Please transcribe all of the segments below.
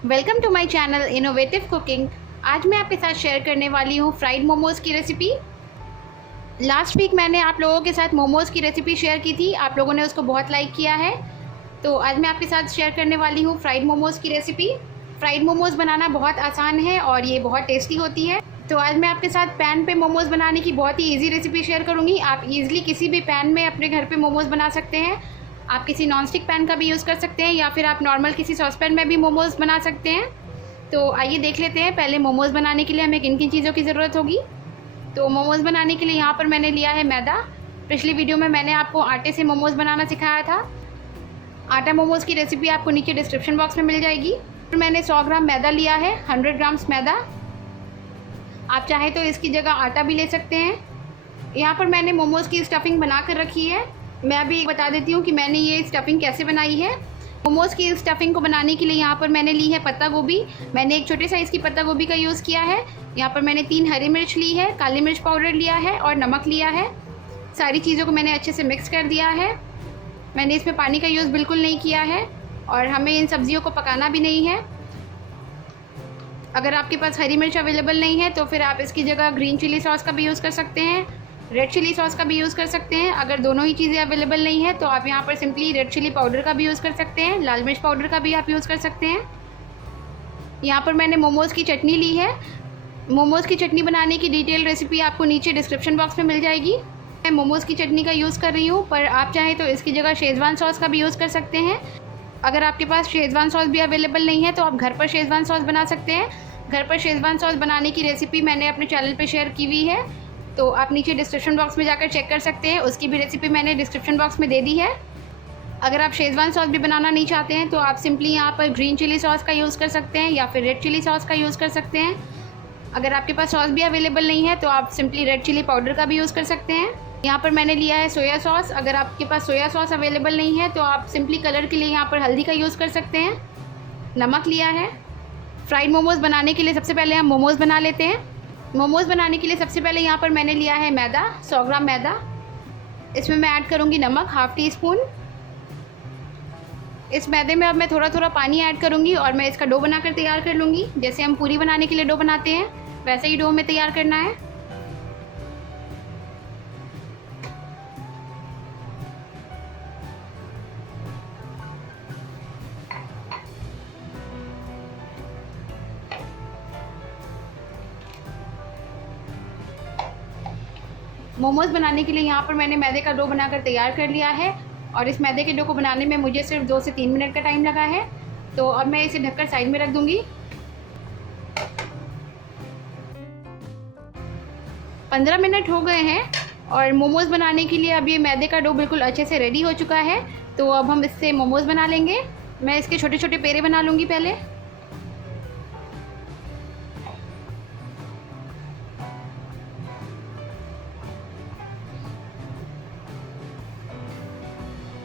Welcome to my channel innovative cooking. आज मैं आपके साथ शेयर करने वाली हूँ फ्राइड मोमोज़ की रेसिपी। लास्ट वीक मैंने आप लोगों के साथ मोमोज़ की रेसिपी शेयर की थी, आप लोगों ने उसको बहुत लाइक किया है। तो आज मैं आपके साथ शेयर करने वाली हूँ फ्राइड मोमोज़ की रेसिपी। फ्राइड मोमोज़ बनाना बहुत आसान है और ये बहुत टेस्टी होती है। तो आज मैं आपके साथ पैन पे मोमोज़ बनाने की बहुत ही ईजी रेसिपी शेयर करूँगी। आप ईज़िली किसी भी पैन में अपने घर पे मोमोज़ बना सकते हैं। आप किसी नॉन स्टिक पैन का भी यूज़ कर सकते हैं या फिर आप नॉर्मल किसी सॉस पैन में भी मोमोज़ बना सकते हैं। तो आइए देख लेते हैं पहले मोमोज़ बनाने के लिए हमें किन किन चीज़ों की ज़रूरत होगी। तो मोमोज़ बनाने के लिए यहाँ पर मैंने लिया है मैदा। पिछली वीडियो में मैंने आपको आटे से मोमोज़ बनाना सिखाया था। आटा मोमोज़ की रेसिपी आपको नीचे डिस्क्रिप्शन बॉक्स में मिल जाएगी। फिर मैंने 100 ग्राम मैदा लिया है, 100 ग्राम्स मैदा। आप चाहें तो इसकी जगह आटा भी ले सकते हैं। यहाँ पर मैंने मोमोज़ की स्टफिंग बना कर रखी है। मैं अभी बता देती हूँ कि मैंने ये स्टफिंग कैसे बनाई है। मोमोज़ की स्टफिंग को बनाने के लिए यहाँ पर मैंने ली है पत्ता गोभी। मैंने एक छोटे साइज़ की पत्ता गोभी का यूज़ किया है। यहाँ पर मैंने 3 हरी मिर्च ली है, काली मिर्च पाउडर लिया है और नमक लिया है। सारी चीज़ों को मैंने अच्छे से मिक्स कर दिया है। मैंने इसमें पानी का यूज़ बिल्कुल नहीं किया है और हमें इन सब्जियों को पकाना भी नहीं है। अगर आपके पास हरी मिर्च अवेलेबल नहीं है तो फिर आप इसकी जगह ग्रीन चिली सॉस का भी यूज़ कर सकते हैं, रेड चिली सॉस का भी यूज़ कर सकते हैं। अगर दोनों ही चीज़ें अवेलेबल नहीं है तो आप यहाँ पर सिंपली रेड चिली पाउडर का भी यूज़ कर सकते हैं, लाल मिर्च पाउडर का भी आप यूज़ कर सकते हैं। यहाँ पर मैंने मोमोज़ की चटनी ली है। मोमोज़ की चटनी बनाने की डिटेल रेसिपी आपको नीचे डिस्क्रिप्शन बॉक्स में मिल जाएगी। मैं मोमोज़ की चटनी का यूज़ कर रही हूँ, पर आप चाहें तो इसकी जगह शेज़वान सॉस का भी यूज़ कर सकते हैं। अगर आपके पास शेज़वान सॉस भी अवेलेबल नहीं है तो आप घर पर शेज़वान सॉस बना सकते हैं। घर पर शेज़वान सॉस बनाने की रेसिपी मैंने अपने चैनल पे शेयर की हुई है, तो आप नीचे डिस्क्रिप्शन बॉक्स में जाकर चेक कर सकते हैं। उसकी भी रेसिपी मैंने डिस्क्रिप्शन बॉक्स में दे दी है। अगर आप शेज़वान सॉस भी बनाना नहीं चाहते हैं तो आप सिंपली यहाँ पर ग्रीन चिली सॉस का यूज़ कर सकते हैं या फिर रेड चिली सॉस का यूज़ कर सकते हैं। अगर आपके पास सॉस भी अवेलेबल नहीं है तो आप सिंपली रेड चिली पाउडर का भी यूज़ कर सकते हैं। यहाँ पर मैंने लिया है सोया सॉस। अगर आपके पास सोया सॉस अवेलेबल नहीं है तो आप सिंपली कलर के लिए यहाँ पर हल्दी का यूज़ कर सकते हैं। नमक लिया है। फ्राइड मोमोज़ बनाने के लिए सबसे पहले हम मोमोज़ बना लेते हैं। मोमोज़ बनाने के लिए सबसे पहले यहाँ पर मैंने लिया है मैदा, 100 ग्राम मैदा। इसमें मैं ऐड करूँगी नमक, हाफ़ टी स्पून। इस मैदे में अब मैं थोड़ा थोड़ा पानी ऐड करूँगी और मैं इसका डो बनाकर तैयार कर लूँगी। जैसे हम पूरी बनाने के लिए डो बनाते हैं वैसे ही डो में तैयार करना है। मोमोज़ बनाने के लिए यहाँ पर मैंने मैदे का डो बनाकर तैयार कर लिया है और इस मैदे के डो को बनाने में मुझे सिर्फ 2 से 3 मिनट का टाइम लगा है। तो अब मैं इसे ढककर साइड में रख दूँगी। 15 मिनट हो गए हैं और मोमोज़ बनाने के लिए अब ये मैदे का डो बिल्कुल अच्छे से रेडी हो चुका है। तो अब हम इससे मोमोज़ बना लेंगे। मैं इसके छोटे छोटे पेड़े बना लूँगी पहले।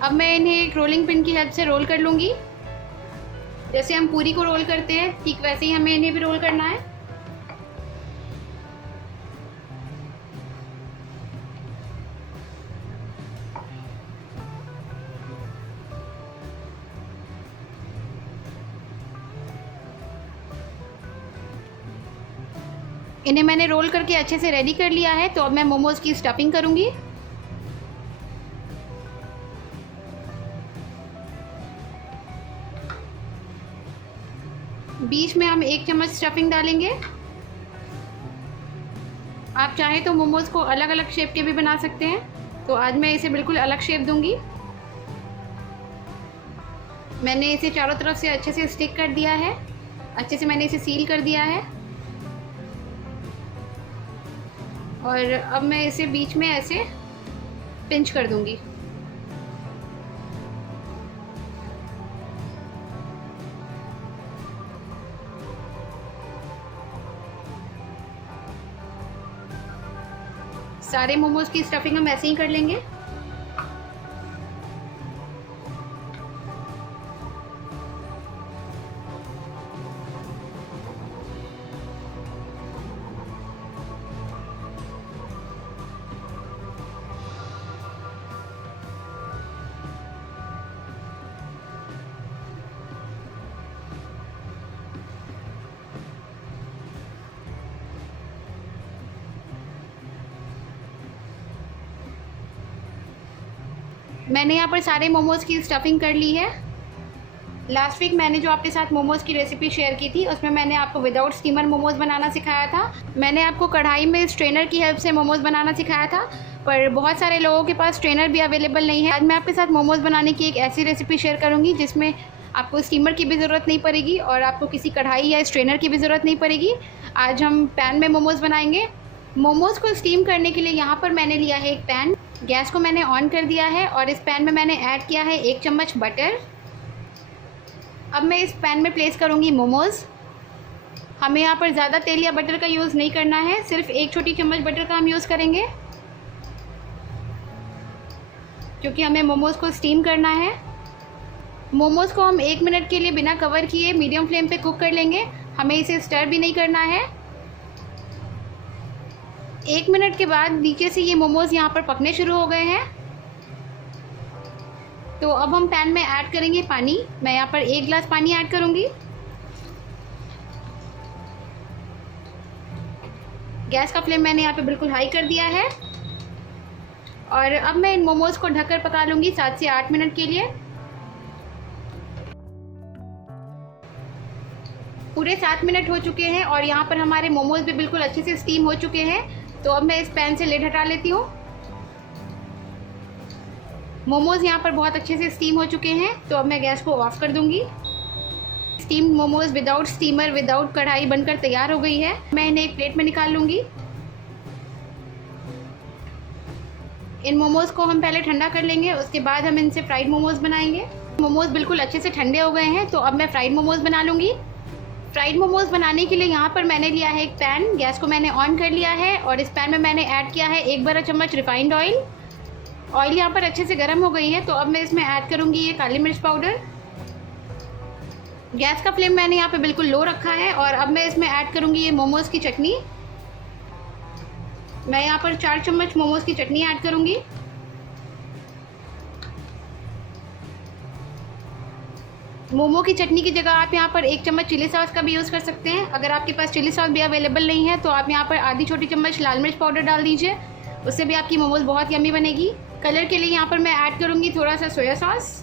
अब मैं इन्हें एक रोलिंग पिन की हेल्प से रोल कर लूँगी। जैसे हम पूरी को रोल करते हैं ठीक वैसे ही हमें इन्हें भी रोल करना है। इन्हें मैंने रोल करके अच्छे से रेडी कर लिया है। तो अब मैं मोमोज़ की स्टफिंग करूँगी। बीच में हम 1 चम्मच स्टफिंग डालेंगे। आप चाहें तो मोमोज़ को अलग अलग शेप के भी बना सकते हैं, तो आज मैं इसे बिल्कुल अलग शेप दूंगी। मैंने इसे चारों तरफ से अच्छे से स्टिक कर दिया है, अच्छे से मैंने इसे सील कर दिया है और अब मैं इसे बीच में ऐसे पिंच कर दूंगी। सारे मोमोज़ की स्टफिंग हम ऐसे ही कर लेंगे। मैंने यहाँ पर सारे मोमोज़ की स्टफिंग कर ली है। लास्ट वीक मैंने जो आपके साथ मोमोज़ की रेसिपी शेयर की थी उसमें मैंने आपको विदाउट स्टीमर मोमोज़ बनाना सिखाया था। मैंने आपको कढ़ाई में स्ट्रेनर की हेल्प से मोमोज़ बनाना सिखाया था, पर बहुत सारे लोगों के पास स्ट्रेनर भी अवेलेबल नहीं है। आज मैं आपके साथ मोमोज़ बनाने की एक ऐसी रेसिपी शेयर करूँगी जिसमें आपको स्टीमर की भी ज़रूरत नहीं पड़ेगी और आपको किसी कढ़ाई या स्ट्रेनर की भी ज़रूरत नहीं पड़ेगी। आज हम पैन में मोमोज़ बनाएंगे। मोमोज़ को स्टीम करने के लिए यहाँ पर मैंने लिया है एक पैन। गैस को मैंने ऑन कर दिया है और इस पैन में मैंने ऐड किया है 1 चम्मच बटर। अब मैं इस पैन में प्लेस करूँगी मोमोज़। हमें यहाँ पर ज़्यादा तेल या बटर का यूज़ नहीं करना है, सिर्फ 1 छोटी चम्मच बटर का हम यूज़ करेंगे क्योंकि हमें मोमोज़ को स्टीम करना है। मोमोज़ को हम 1 मिनट के लिए बिना कवर किए मीडियम फ्लेम पे कुक कर लेंगे। हमें इसे स्टर भी नहीं करना है। 1 मिनट के बाद नीचे से ये मोमोज़ यहाँ पर पकने शुरू हो गए हैं। तो अब हम पैन में ऐड करेंगे पानी। मैं यहाँ पर 1 गिलास पानी ऐड करूँगी। गैस का फ्लेम मैंने यहाँ पे बिल्कुल हाई कर दिया है और अब मैं इन मोमोज़ को ढककर पका लूँगी 7 से 8 मिनट के लिए। पूरे 7 मिनट हो चुके हैं और यहाँ पर हमारे मोमोज़ भी बिल्कुल अच्छे से स्टीम हो चुके हैं। तो अब मैं इस पैन से लिड हटा लेती हूँ। मोमोज़ यहाँ पर बहुत अच्छे से स्टीम हो चुके हैं, तो अब मैं गैस को ऑफ़ कर दूँगी। Steamed momos without steamer, without कढ़ाई बनकर तैयार हो गई है। मैं इन्हें एक प्लेट में निकाल लूँगी। इन मोमोज़ को हम पहले ठंडा कर लेंगे, उसके बाद हम इनसे फ्राइड मोमोज़ बनाएंगे। मोमोज़ बिल्कुल अच्छे से ठंडे हो गए हैं, तो अब मैं फ्राइड मोमोज़ बना लूँगी। फ्राइड मोमोज़ बनाने के लिए यहाँ पर मैंने लिया है एक पैन। गैस को मैंने ऑन कर लिया है और इस पैन में मैंने ऐड किया है 1 बड़ा चम्मच रिफाइंड ऑयल। ऑयल यहाँ पर अच्छे से गर्म हो गई है, तो अब मैं इसमें ऐड करूँगी ये काली मिर्च पाउडर। गैस का फ्लेम मैंने यहाँ पे बिल्कुल लो रखा है और अब मैं इसमें ऐड करूँगी ये मोमोज़ की चटनी। मैं यहाँ पर 4 चम्मच मोमोज़ की चटनी ऐड करूँगी। मोमो की चटनी की जगह आप यहाँ पर 1 चम्मच चिली सॉस का भी यूज़ कर सकते हैं। अगर आपके पास चिली सॉस भी अवेलेबल नहीं है तो आप यहाँ पर आधी छोटी चम्मच लाल मिर्च पाउडर डाल दीजिए, उससे भी आपकी मोमोज़ बहुत यम्मी बनेगी। कलर के लिए यहाँ पर मैं ऐड करूँगी थोड़ा सा सोया सॉस,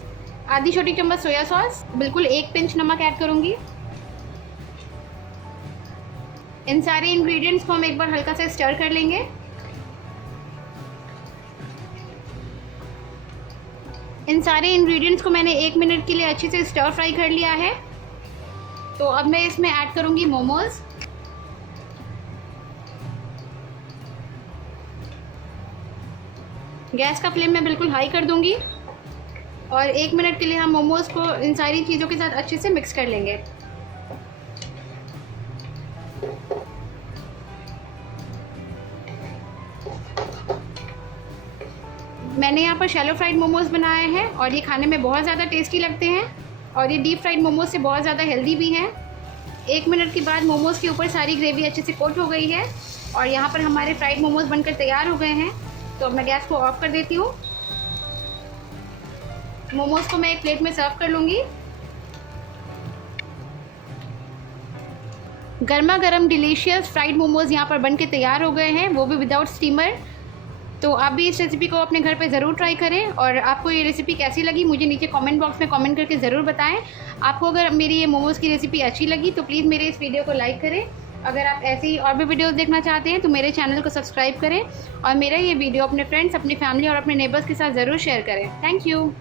आधी छोटी चम्मच सोया सॉस, बिल्कुल 1 पिंच नमक ऐड करूँगी। इन सारे इंग्रेडिएंट्स को हम एक बार हल्का सा स्टर कर लेंगे। इन सारे इंग्रेडिएंट्स को मैंने 1 मिनट के लिए अच्छे से स्टर फ्राई कर लिया है। तो अब मैं इसमें ऐड करूँगी मोमोज़। गैस का फ्लेम मैं बिल्कुल हाई कर दूँगी और 1 मिनट के लिए हम मोमोज़ को इन सारी चीज़ों के साथ अच्छे से मिक्स कर लेंगे। मैंने यहाँ पर शैलो फ्राइड मोमोज़ बनाए हैं और ये खाने में बहुत ज़्यादा टेस्टी लगते हैं और ये डीप फ्राइड मोमोज़ से बहुत ज़्यादा हेल्दी भी हैं। 1 मिनट के बाद मोमोज़ के ऊपर सारी ग्रेवी अच्छे से कोट हो गई है और यहाँ पर हमारे फ्राइड मोमोज़ बनकर तैयार हो गए हैं। तो अब मैं गैस को ऑफ कर देती हूँ। मोमोज़ को मैं एक प्लेट में सर्व कर लूँगी। गर्मा गर्म डिलीशियस फ्राइड मोमोज़ यहाँ पर बनके तैयार हो गए हैं, वो भी विदाउट स्टीमर। तो आप भी इस रेसिपी को अपने घर पे ज़रूर ट्राई करें और आपको ये रेसिपी कैसी लगी मुझे नीचे कमेंट बॉक्स में कमेंट करके ज़रूर बताएं। आपको अगर मेरी ये मोमोज़ की रेसिपी अच्छी लगी तो प्लीज़ मेरे इस वीडियो को लाइक करें। अगर आप ऐसे ही और भी वीडियोस देखना चाहते हैं तो मेरे चैनल को सब्सक्राइब करें और मेरा ये वीडियो अपने फ्रेंड्स, अपनी फैमिली और अपने नेबर्स के साथ ज़रूर शेयर करें। Thank you.